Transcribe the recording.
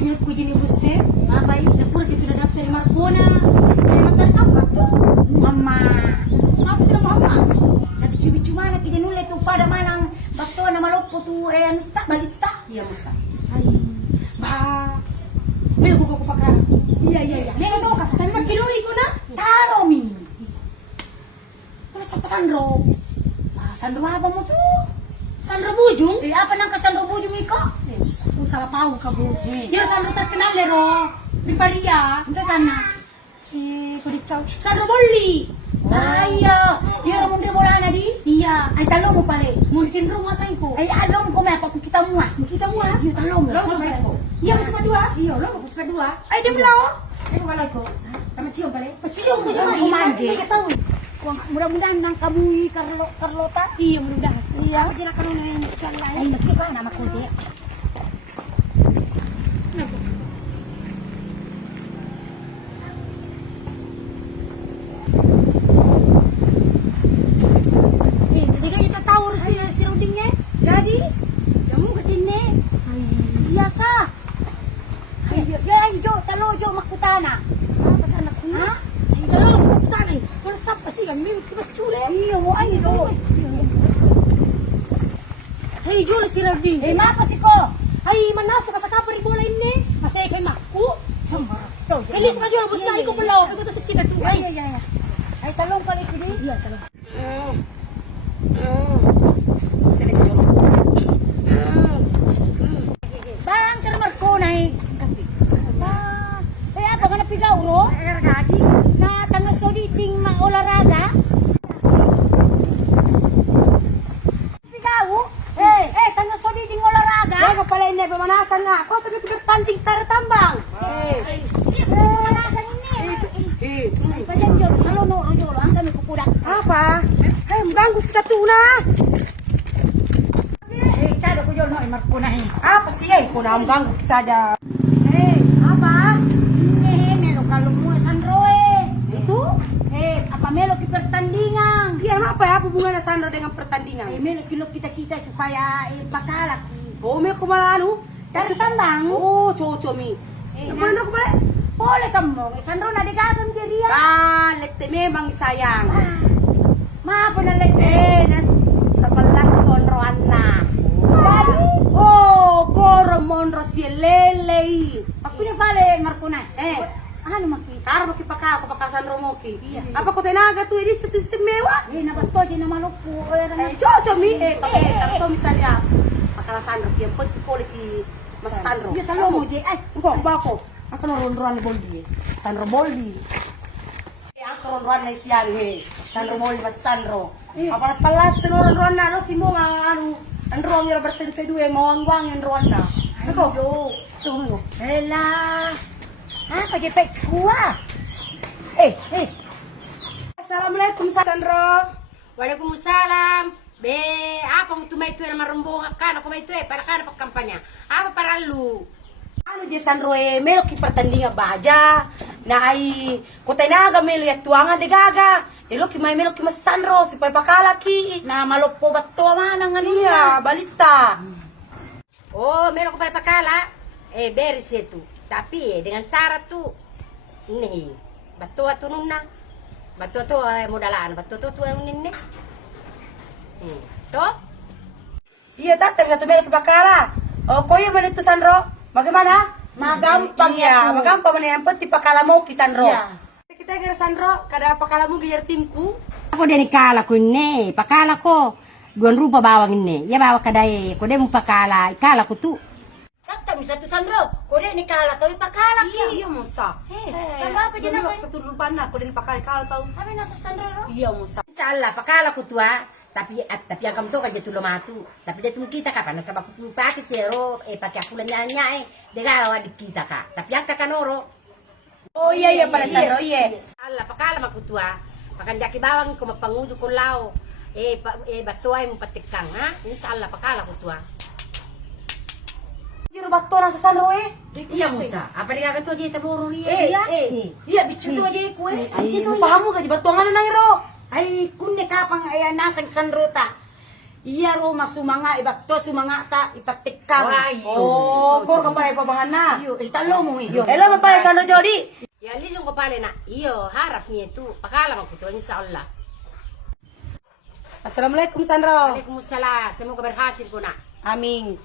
menurut ku jini buse, apa ini dapur kita udah daftar di Marcona, daftar apa tuh? Mama, apa sih nama mama? Tapi cuma nak kita nulis tu pada manang bakto nama lopo tu anta balita. Iya musa. Ay, ba, may buku ko pakra. Iya. May tahu ka, tadi mak kinuli ko na, taro mi. Terus apa Sandro? Sandro apa mo tuh? Sandro Bujung? Apa nang ka Sandro Bujung iko? Kung salah pau ka bu. Yung Sandro terkenal lero. Di Paria. Ito sana. Pudicau. Sandro Bolli. Iya. Dia ramon dia bola na di? Iya. Ay talong mo pala. Mungkin rumah sa ko. Ay alom ko may pa kita mo. Kita mo. Iya talong. Lo ko. Iya mas padua. Iya lo mas padua. Ay di belao. Ay wala ko. Tama cium pala. Cium ko jama manje. Mudah-mudahan nang kabui Carlota. Iya mudah-mudahan. Iya. Kira kan na yung chala. Ay nagsipa na makuji. Jika kita tahu si Rudingnya, jadi kamu ke sini. Biasa. Ayo, talo makutana. Apa sana ku? Ha? Talo makutana. Kalau siapa sih kami kita cule. Iya, mo ayo. Hey, Jul si Ruding. Eh, apa sih ko? Ay, manasok ka sa kabar bola ini. Masay kay maku. Sama. Bilis ka Jul, bus na ko pala. Ito to sa kita tu. Ay. Ay, talong pala ko di. Iya, talong. Sini si Jolo. Bang, termal ko na eh. Kaya apa ka napigaw, no? Gaji. Na tanga soliting maolaraga. Pigaw? Tanga soliting olaraga. Bago pala ini, pamanasan nga. Ako sabi ko bertanding taratambang. Pamanasan ini. Ay, pajan Jolo. Halo, no, Jolo. Ang kami kukudak. Apa? Mengganggu kita tuh nah. Cado ko Jol no Marco na apa sih ko na mengganggu saja. Apa? Ini melo kalau mo Sandro Itu? Apa melo ki pertandingan? Iya apa ya hubungannya Sandro dengan pertandingan? Melo kilo kita supaya bakalak. Oh, melo kumalano? Dari tambang. Oh, coco mi. Boleh ko balik? Boleh kamu. Sandro na digagam dia. Balik memang sayang. Maaf na nas tapalas sonroan na. Jadi, koro monro si lele. Aku ni pale Marco na. Ano maki? Karo maki pakal ko pakasan romoki. Apa ko tenaga tu ini satu semewa? Nabato di na malupo. Coco mi tarto misalnya. Pakala Sandro ki put politi mas Sandro. Iya talo mo je. Bako. Ako no ronron boldi. Sandro boldi. Ako ron na siya Sandro Bolli mas Sandro. Apa palas ron na si mo ano andro ang bertente due mawangwang ang ron na. Ako do. Sumo. Hela. Apa je pek kuah? Assalamualaikum Sandro. Waalaikumsalam. Be, apa mo tumay tuer marumbong kan ako may tuer para kan kampanya. Apa para lu? Ano je Sandro melo ki pertandingan baja na ay kutenaga melo ya tuanga de gaga elo ki may melo ki mas Sandro supaya pakala ki na malopo batto manang iya balita. Oh, melo ko para pakala. Beres itu. Tapi dengan syarat tuh ini batua tu nunna. Batua tu modalan, batua tu yang ini. Toh? Iya datang ya melo ki pakala. Oh, koyo man itu Sandro. Bagaimana? Magampang ya. Magampang mana yang penting pakala mau ki Sandro. Ya. Kita kira Sandro, kada pakala mo gayar timku. Ako din ikala ko ini, pakala ko. Duan rupa bawang ini. Ya bawa kadai, ko dem pakala, ikala ko tu. Sakta mi satu Sandro. Ko de ni kala tahu pakala ki. Iya musa. Sandro apa je nasa satu rupa na ko de pakala tahu. Abi nasa Sandro ro? Iya musa. Insyaallah pakala ko tu tapi ang to kaya tulo matu. Tapi dia kita ka pa nasa bakupaki zero pakai aku nya dega awad kita ka. Tapi ang kakanoro. Oh iya para Sandro iya. Allah pakala makutua. Pakandaki bawang ko mapanguju ko lao. Batuay mo patikang ha. Insyaallah pakala ko tua. Jero bato na sa Sandro Iya musa. Apa dia kagato aja taboro Iya bicu tu aja ko Bicu tu paham mo ka bato ngano na iro. Ay kunne kapang ay nasang Sandro ta. Iya rumah sumanga ibakto sumanga ta ipatikkan. Wah, iyo. Oh, kor ka pala ipabangana. Iyo, italo mo iyo. Ela pa pala Sandro Jody. Ya lisong ko pala na, iyo, harap niya itu. Pakalam ako to, insya Allah. Assalamualaikum Sandro. Waalaikumsalam, semoga berhasil ko na. Amin.